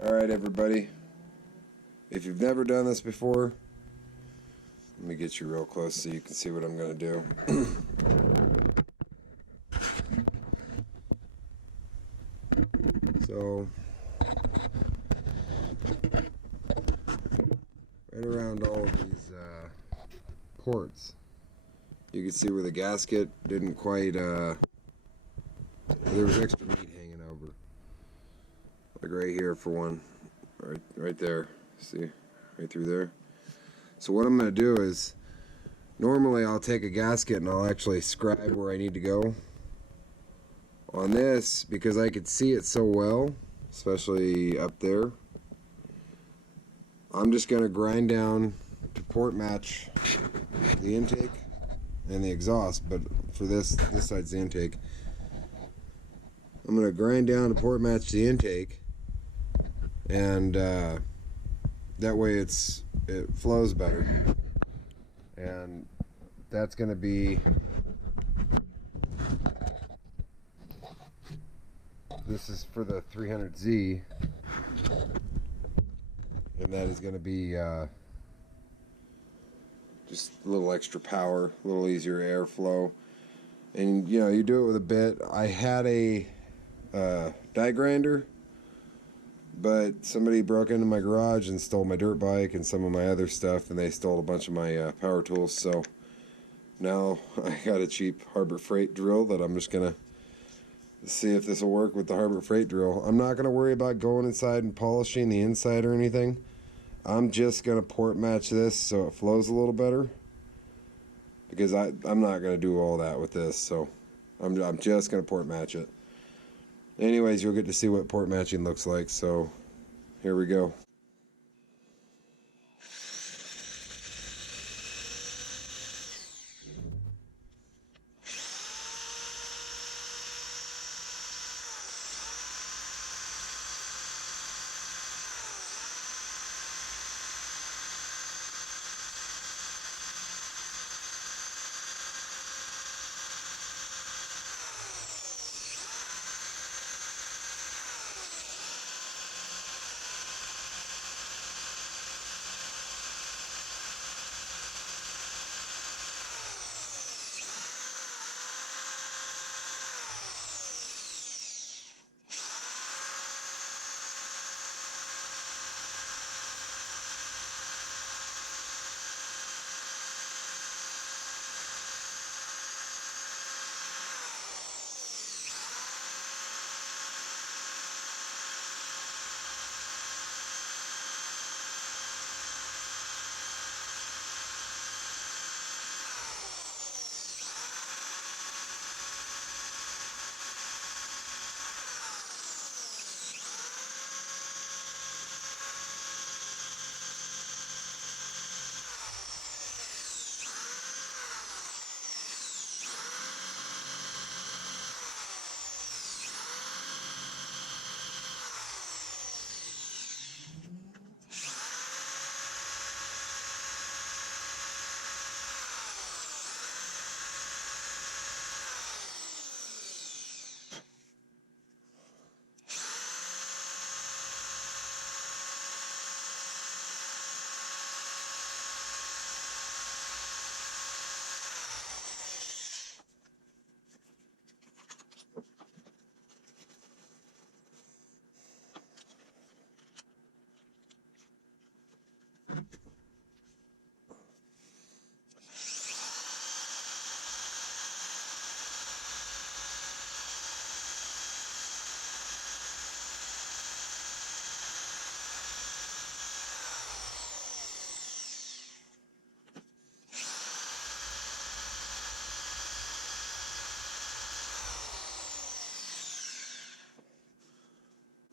Alright, everybody. If you've never done this before, let me get you real close so you can see what I'm going to do. So, right around all of these ports, you can see where the gasket didn't quite, there was extra meat hanging over. Like right here for one. Right there. See? Right through there. So what I'm going to do is, normally I'll take a gasket and I'll actually scribe where I need to go. On this, because I could see it so well, especially up there, I'm just going to grind down to port match the intake and the exhaust, but for this side's the intake. I'm going to grind down to port match the intake, and that way it flows better. And that's going to be, this is for the 300Z, and that is going to be just a little extra power, a little easier airflow. And you know, you do it with a bit. I had a die grinder, but somebody broke into my garage and stole my dirt bike and some of my other stuff, and they stole a bunch of my power tools. So now I got a cheap Harbor Freight drill that I'm just gonna see if this will work with the Harbor Freight drill. I'm not gonna worry about going inside and polishing the inside or anything. I'm just gonna port match this so it flows a little better, because I'm not gonna do all that with this. So I'm just gonna port match it. Anyways, you'll get to see what port matching looks like. So here we go.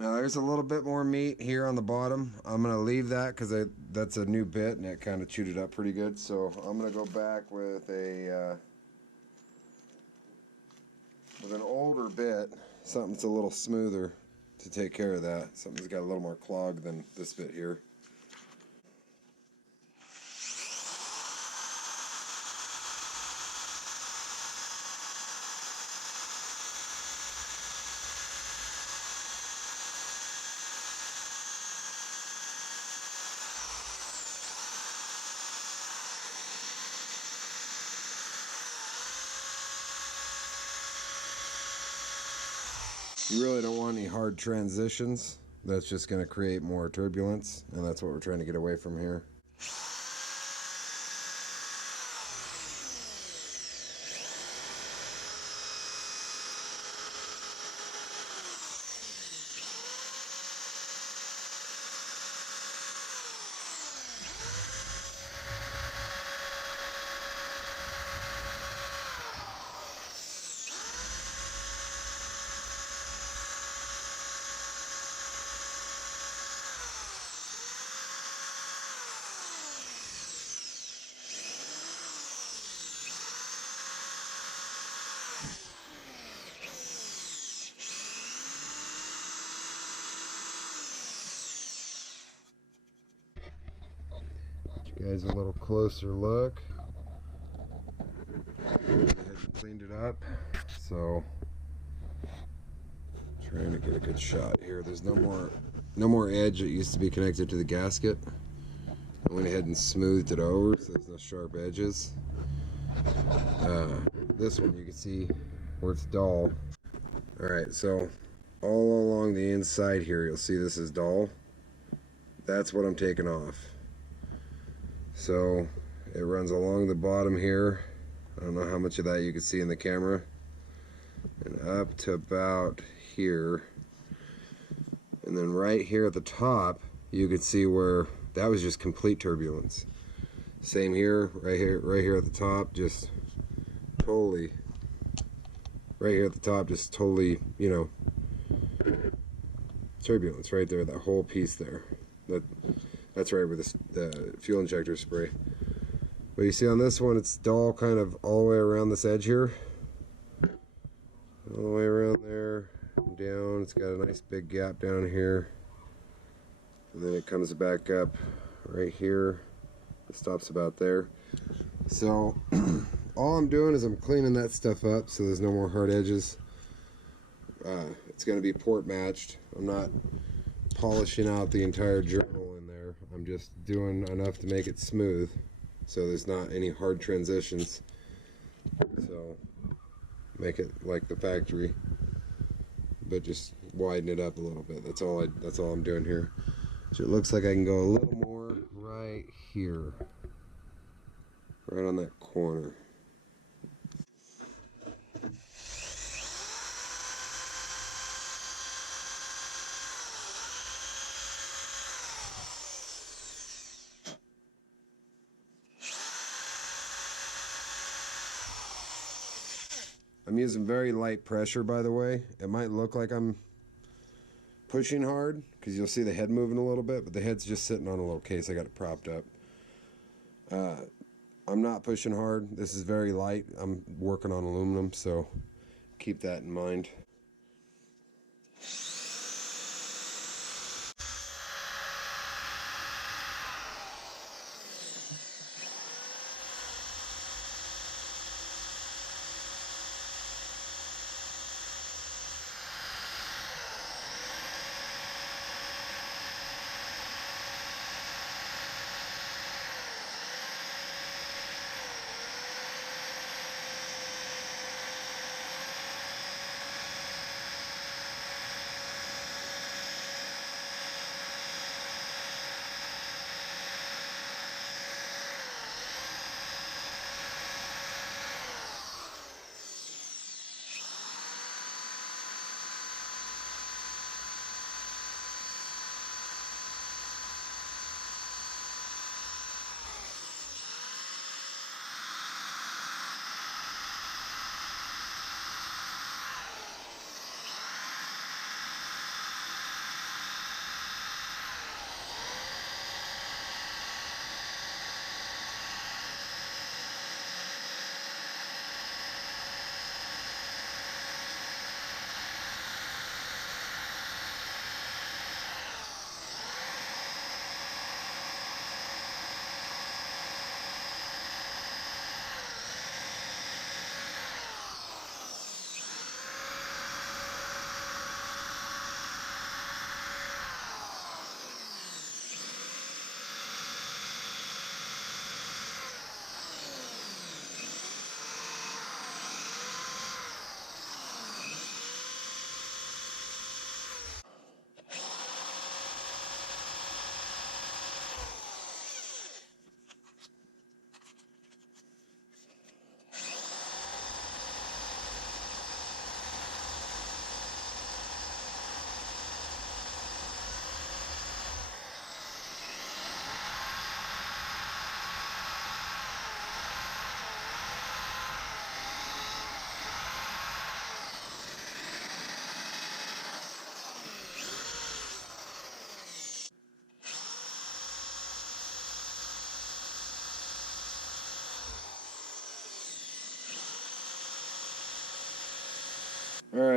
Now there's a little bit more meat here on the bottom. I'm going to leave that because that's a new bit and it kind of chewed it up pretty good. So I'm going to go back with an older bit, something that's a little smoother to take care of that. Something that's got a little more clog than this bit here. You really don't want any hard transitions. That's just going to create more turbulence, and that's what we're trying to get away from here. Guys, a little closer look. Went ahead and cleaned it up. So, trying to get a good shot here. There's no more edge that used to be connected to the gasket. I went ahead and smoothed it over so there's no sharp edges. This one you can see where it's dull. Alright, so all along the inside here you'll see this is dull. That's what I'm taking off. So it runs along the bottom here. I don't know how much of that you can see in the camera. And up to about here. And then right here at the top, you can see where that was just complete turbulence. Same here, right here at the top, just totally, right here at the top, just totally, you know, turbulence right there, that whole piece there. That's right where the fuel injector spray. But you see on this one, it's dull kind of all the way around this edge here. All the way around there, down. It's got a nice big gap down here. And then it comes back up right here. It stops about there. So all I'm doing is I'm cleaning that stuff up so there's no more hard edges. It's going to be port matched. I'm not polishing out the entire journal in there. I'm just doing enough to make it smooth so there's not any hard transitions. So make it like the factory, but just widen it up a little bit. That's all I'm doing here. So it looks like I can go a little more right here, right on that corner. I'm using very light pressure, by the way. It might look like I'm pushing hard because you'll see the head moving a little bit, but the head's just sitting on a little case. I got it propped up. I'm not pushing hard. This is very light. I'm working on aluminum, so keep that in mind.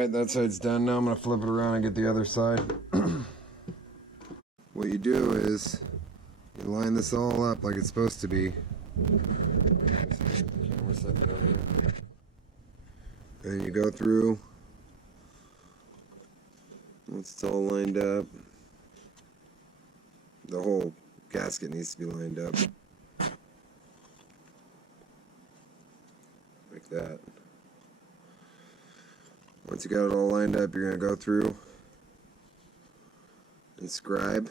Alright, that side's done. Now I'm going to flip it around and get the other side. What you do is you line this all up like it's supposed to be. And you go through. Once it's all lined up, the whole gasket needs to be lined up. Like that. Once you got it all lined up, you're going to go through and scribe.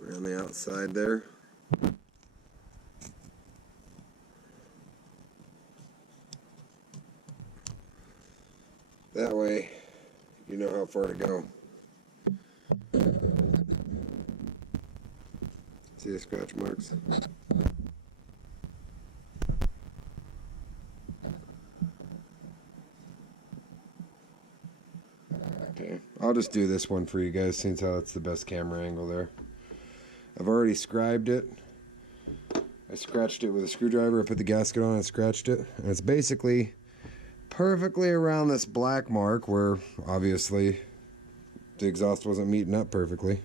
Around the outside there. That way, you know how far to go. See the scratch marks? Okay, I'll just do this one for you guys since that's the best camera angle there. I've already scribed it. I scratched it with a screwdriver. I put the gasket on and scratched it. And it's basically perfectly around this black mark where obviously the exhaust wasn't meeting up perfectly.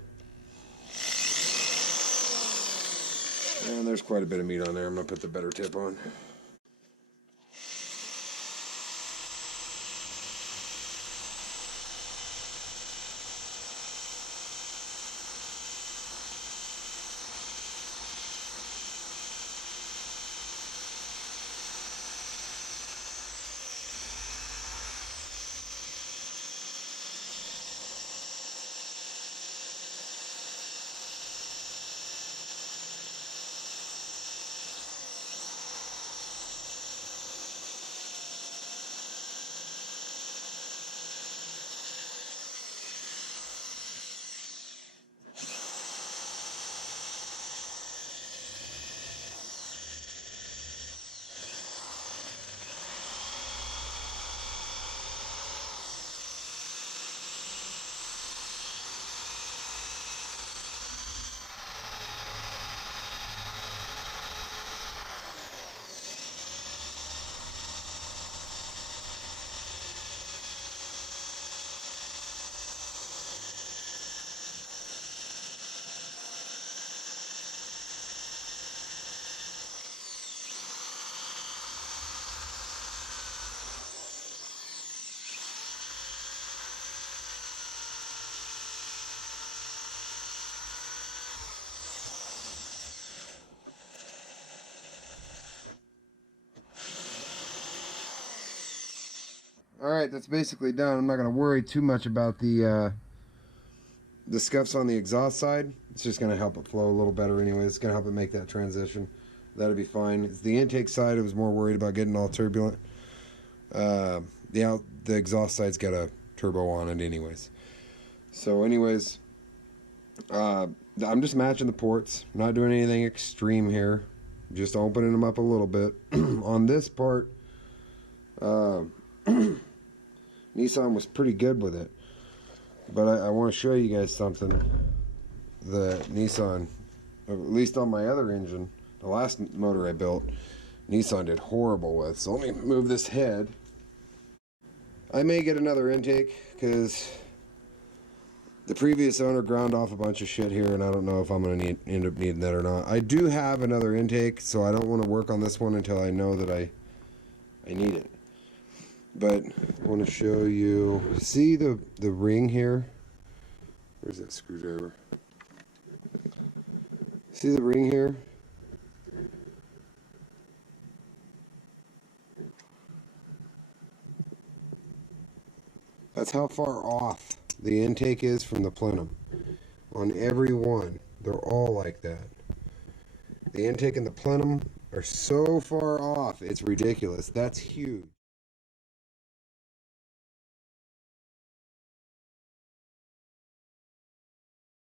And there's quite a bit of meat on there. I'm going to put the better tip on. Alright, that's basically done. I'm not going to worry too much about the scuffs on the exhaust side. It's just going to help it flow a little better anyway. It's going to help it make that transition. That'll be fine. It's the intake side I was more worried about getting all turbulent. The exhaust side's got a turbo on it anyways. So anyways, I'm just matching the ports. I'm not doing anything extreme here. Just opening them up a little bit. On this part, Nissan was pretty good with it, but I want to show you guys something that Nissan, at least on my other engine, the last motor I built, Nissan did horrible with. So let me move this head. I may get another intake because the previous owner ground off a bunch of shit here, and I don't know if I'm going to end up needing that or not. I do have another intake, so I don't want to work on this one until I know that I need it. But I want to show you, see the ring here? Where's that screwdriver? See the ring here? That's how far off the intake is from the plenum. On every one, they're all like that. The intake and the plenum are so far off, it's ridiculous. That's huge.